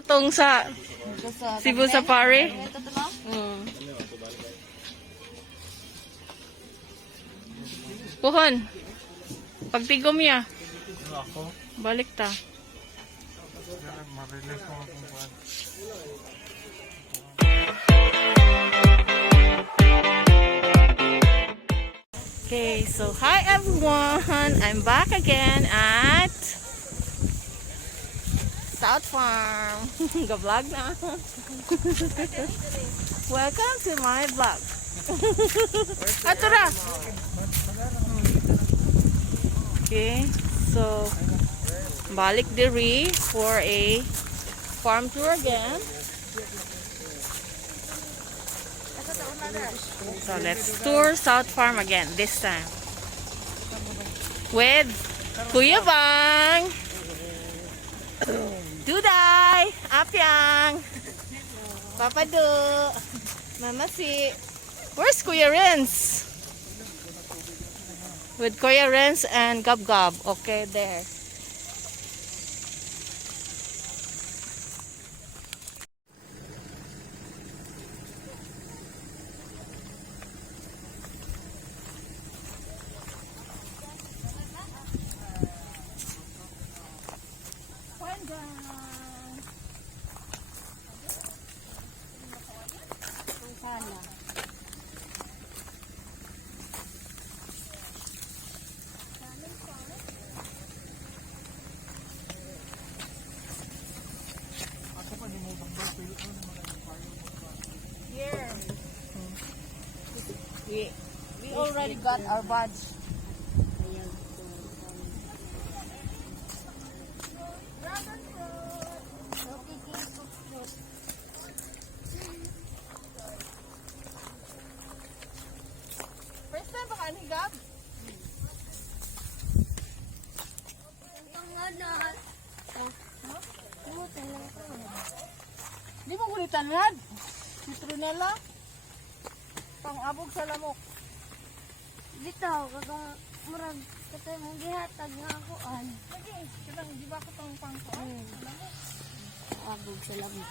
atong sa Cebu Safari. Puhon. Pagtigom niya. Balik ta. Okay, so hi everyone. I'm back again at South Farm. Ga-vlog na. Welcome to my vlog. Ato ra. Okay, so balik diri for a farm tour again. So let's tour South Farm again this time with Kuya Bang, Duday, Apyang, Papa Du, Mama Si. Where's Kuya Renz? With Kuya Renz and Gab Gab. Okay, there. Here. We already got our badge. First time baka ni Gab? Di mo gulitan nga? Citronella? Pang-abog sa lamok. Dito, kagong murag katay mong gihatag nga akoan. Lagi, kadang di ba ako pang pang-kuan? Abog sa lamok.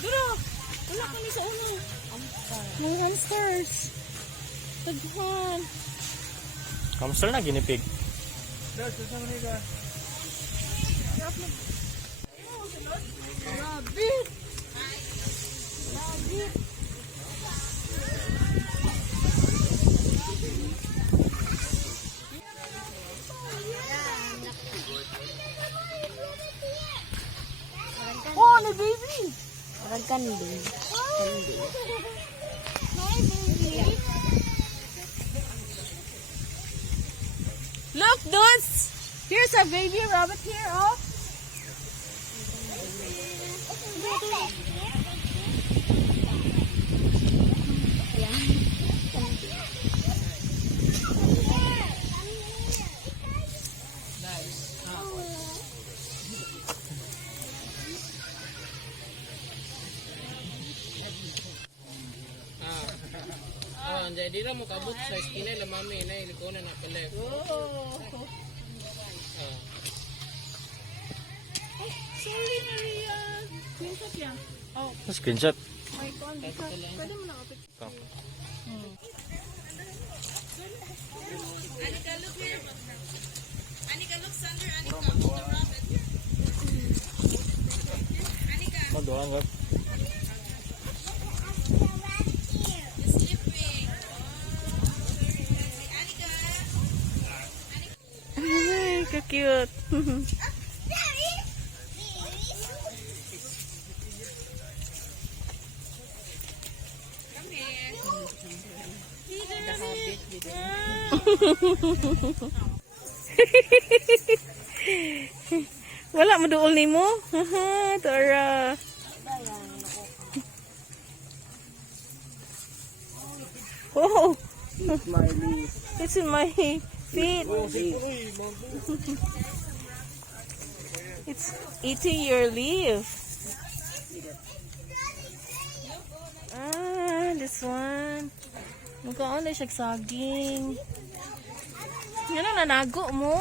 Duro! Wala ko ni sa uno. Mga hamsters. Taghan. Hamster na ginipig. Rabbit! Rabbit! Oh, ni baby! Murag kanding. Look, dudes! Here's a baby rabbit here, oh. Jadi ra mo kabot sa esquina la mami na iliko na nakale. Oh. Sorry, Maria. Screenshot yan. Oh, Screenshot. my God. Pwede mo nakapit. Anika, look here. Anika, look, Sander. Anika, hold the rabbit. Anika. Madulang ka. He's sleeping. Anika. Ay, ka-cute. Wala mo dool nimo. Haha, Tara. Oh. It's in my feet. It's eating your leaf. Ah, this one. Magkaon na siya saging. Yan ang nanago mo.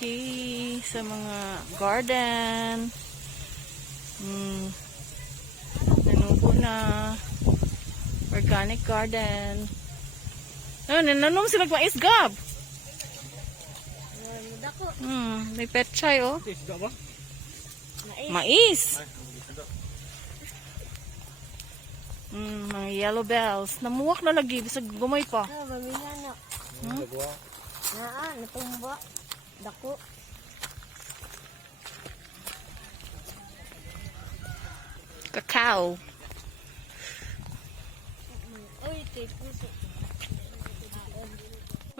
Okay, sa mga garden. Nanubo na. Organic garden. Nanom sila mais gab. Dako. May petchay oh. Isda ba? Mais. Mga yellow bells. Namuwak na lagi. Bisag gumay pa. Mamila na. Natumba. Dako. Cacao.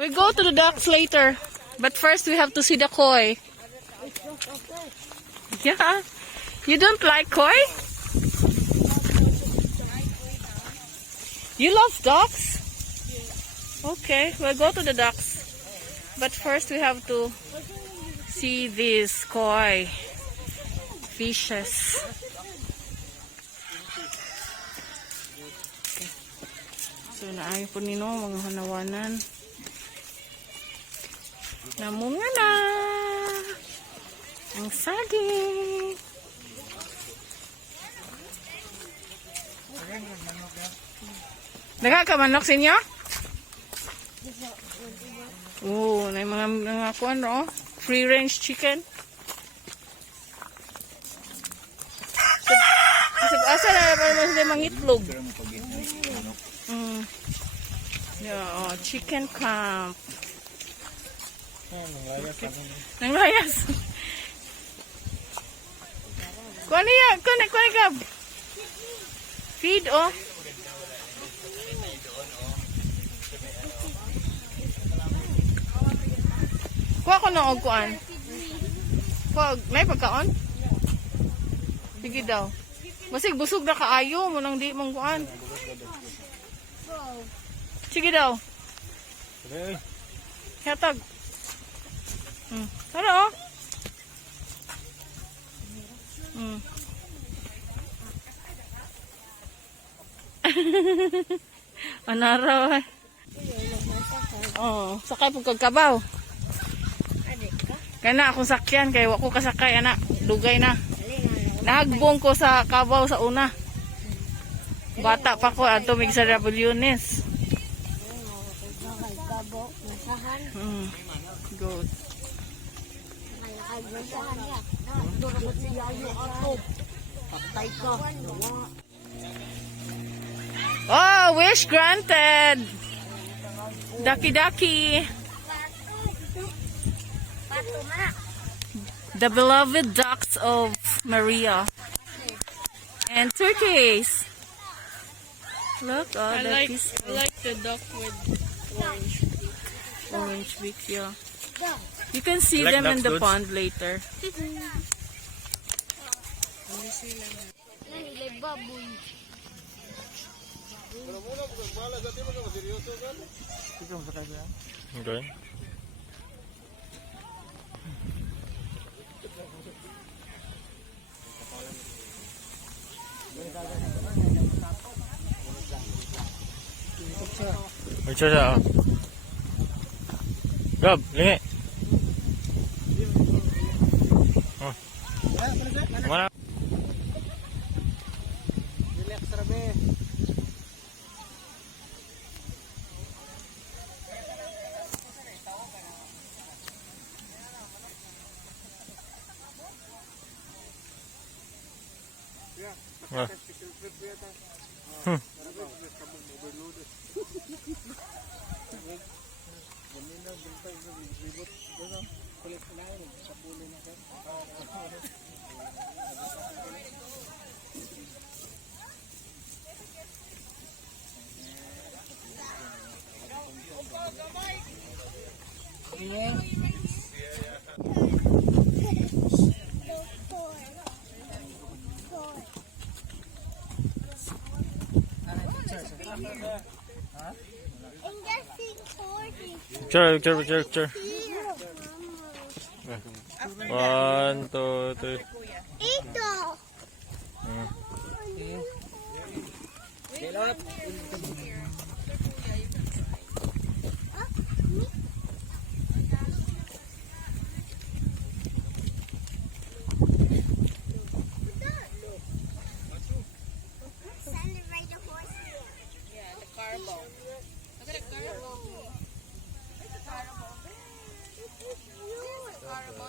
We go to the ducks later. But first we have to see the koi. Yeah. You don't like koi? You love ducks? Okay, we'll go to the ducks. But first we have to see these koi fishes. Okay. So naayo po nino mga hanawanan. Namunga na ang saging. Nagkakamanok sa inyo? Oo, may mga kuwan no? Free range chicken. Asa na naman sila mangitlog. Yeah, chicken camp. Nang layas. Kuha niya, kuha ka. Feed oh. Kuha ko na og kuan. Kuha, may pagkaon? Sige daw. Basig busog na kaayo mo nang di mong kuan. Sige daw. Hatag. Tara oh. Anara. Oh, sakay pug kagkabaw. Kana akong sakyan kay wa ko kasakay ana, dugay na. Nahagbong ko sa kabaw sa una. Bata pa ko ato mig sa Rabulyones. Good. Oh, wish granted. Daki. The beloved ducks of Maria. And turkeys. Look, I like the duck with orange beak, yeah. You can see Like them in the ducks, pond later. Okay. Magsiya. Gab, lingi. Oh. Mana? Relax rabe. Ah. Picture. 1, 2, 3. Ito.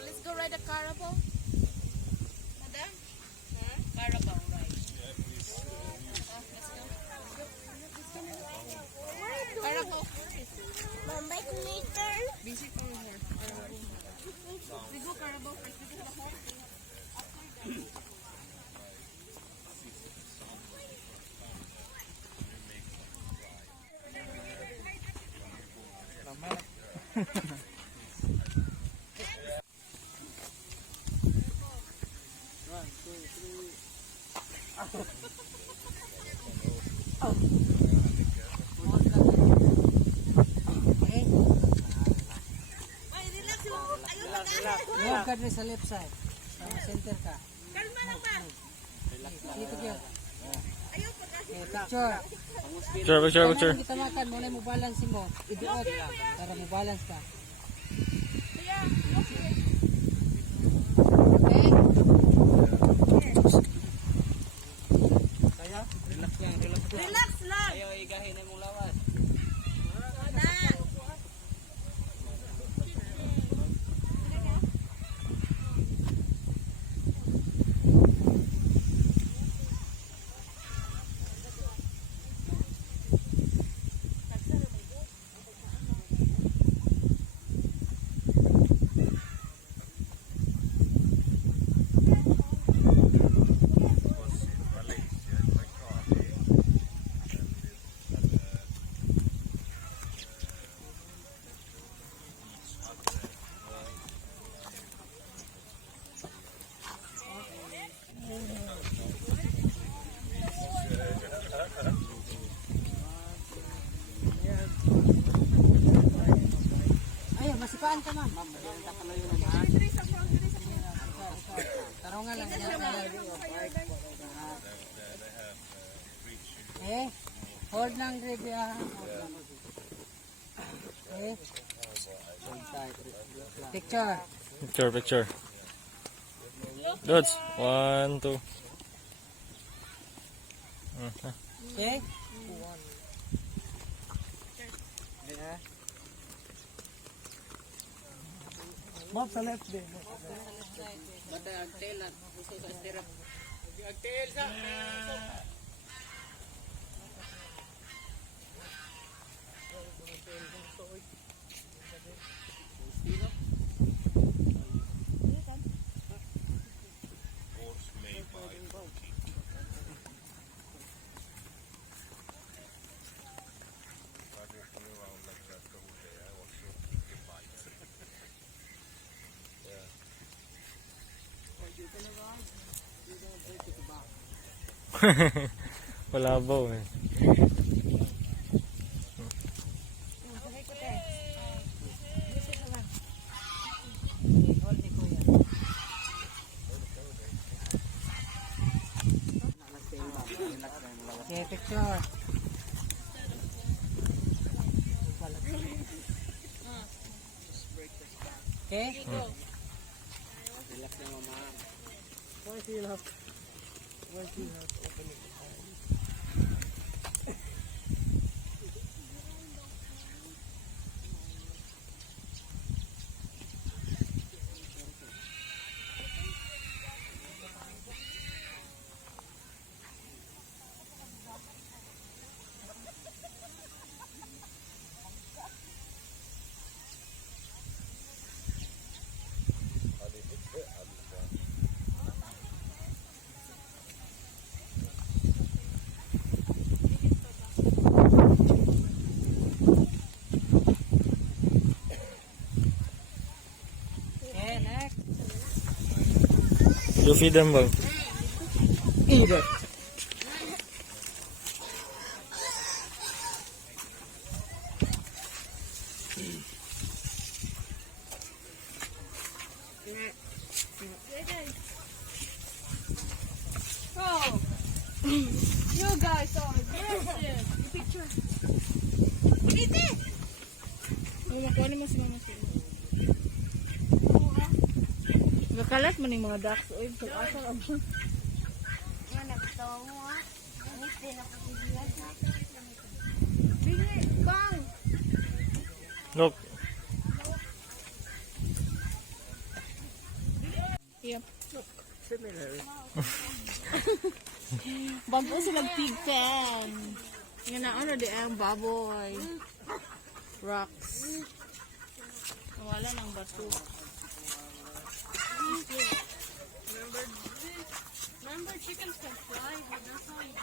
Let's go ride a carabao. Madam? Huh? Carabao ride. Carabao. Mama, later. Busy for here. We go carabao first. We go to the home. Move ka sa left side. Sa center ka. Kalma lang ba? Dito ka. Ayaw pa kasi. Picture. Kita makan, muna mo balance mo. Iduot para mo balance ka. Kaya, Okay? relax lang. Ayaw igahin na mong lawas. Ayaw, masipaan ka ma'am. Tarungan lang. Eh, hold lang, Greg. Eh, Picture. Dots. 1, 2. okay. Bob sa left din. Bada agtel at uso sa stirap. Agtel sa. Palabaw eh. Okay, picture. Okay? Relax lang mama. Okay, next. You feed them ba? Eat it. You guys are aggressive. The picture. Makuha naman si Mama Sila. Gakalat man yung mga ducks. Uy, pag-asal ang Nga, nagtawa mo ha. Hindi na kakibigan ha. Bili, bang. Look. Yep. Bago silang tigkan. Yan na ano di ang baboy. Rocks. Wala ng bato. Remember chickens can fly, but that's how you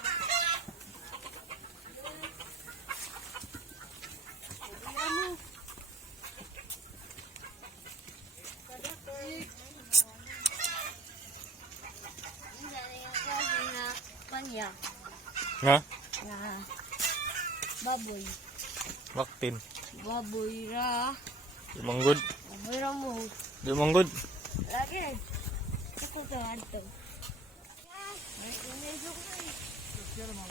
Hindi na yung klase na panya. Nga? Na baboy. Waktin. Baboy ra. Di manggod. Baboy ra mo. Di manggod. Lagi. Ako to ato. Ay, medyo ko na.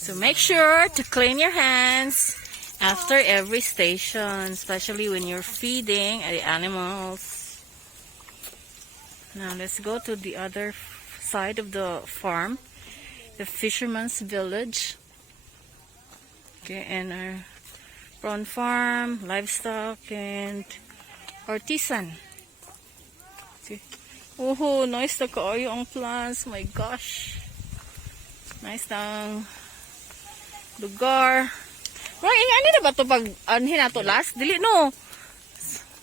So make sure to clean your hands after every station, especially when you're feeding the animals. Now let's go to the other side of the farm, the fisherman's village. Okay, and our prawn farm, livestock, and artisan. Okay. Oh, nice na kaayo ang plants. My gosh. Nice na lugar. Right, ano na ba ito pag anhin nato last? Dili no.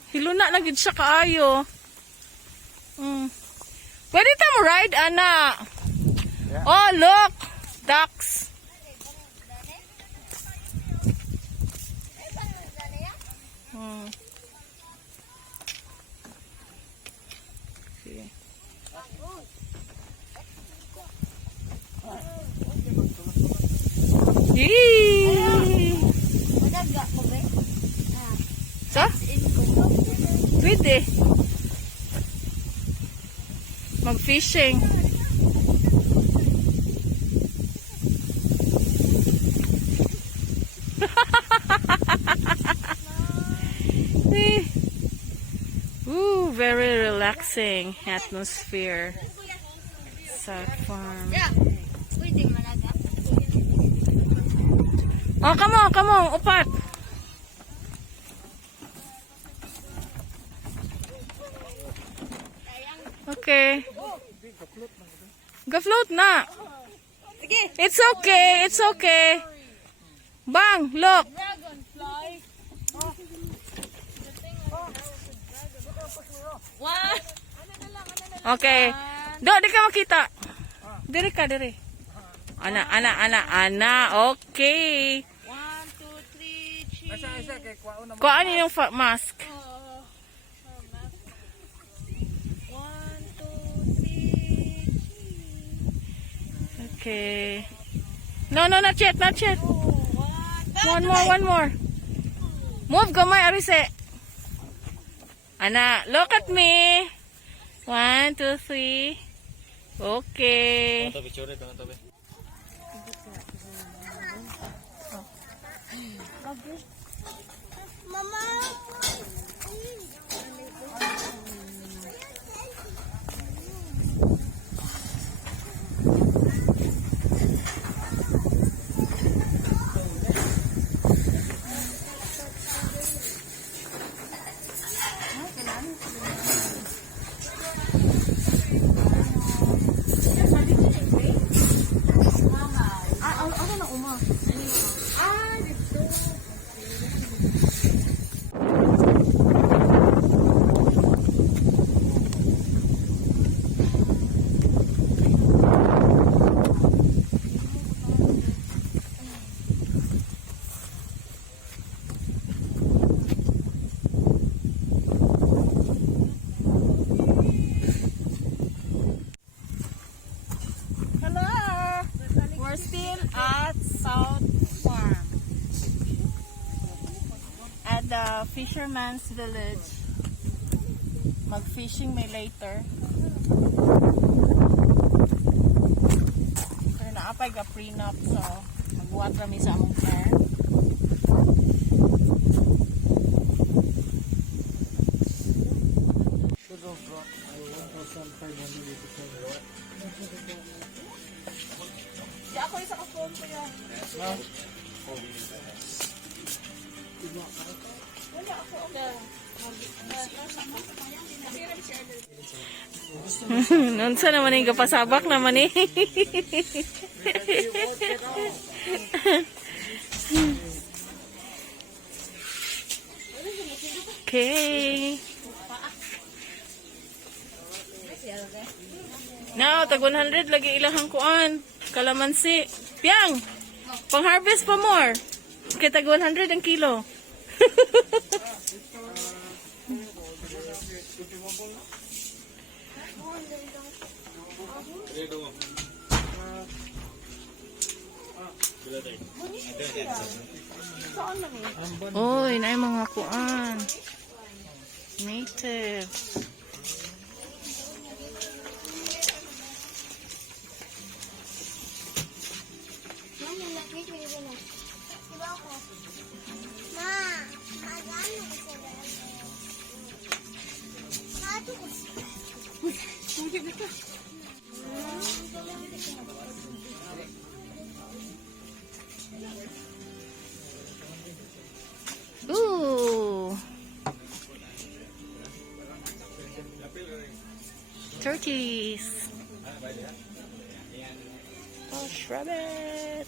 Hiluna na gid siya kaayo. Pwede ta mo ride, ana. Yeah. Oh, look. Ducks. Okay. Yee! Madaga ko ba? Sa? Pwede. Mag-fishing. Ooh, very relaxing atmosphere. South Farm. Pwede managa. Oh, come on, upat. Okay. Ga-float na. It's okay, it's okay. Bang, look. dragonfly. What? Okay. Do, di ka makita. Diri ka, diri. Ana. Okay. 1, 2, 3, cheese. Kuhaan yung mask. 1, 2, 3. Okay. No, not yet. One more. Move, gamay, arise. Ana, look at me. 1, 2, 3. Okay. Mama. the fisherman's village. Mag-fishing may later. Pero naapay ka prenup, so magbuhat kami sa among car. Di ako isa ka-phone ko yan. Wala ako. Nunsa naman yung kapasabak naman eh. Okay. Now, tag 100 lagi ilahang kuan. Kalamansi. Piang! Pang-harvest pa more. Kaya tag 100 ang kilo. Oy, na mga kuan. Native. Mami, wait. Diba ako? Ma, magano ko sila. Sato ko. Ooh. Turkeys. Oh, rabbit.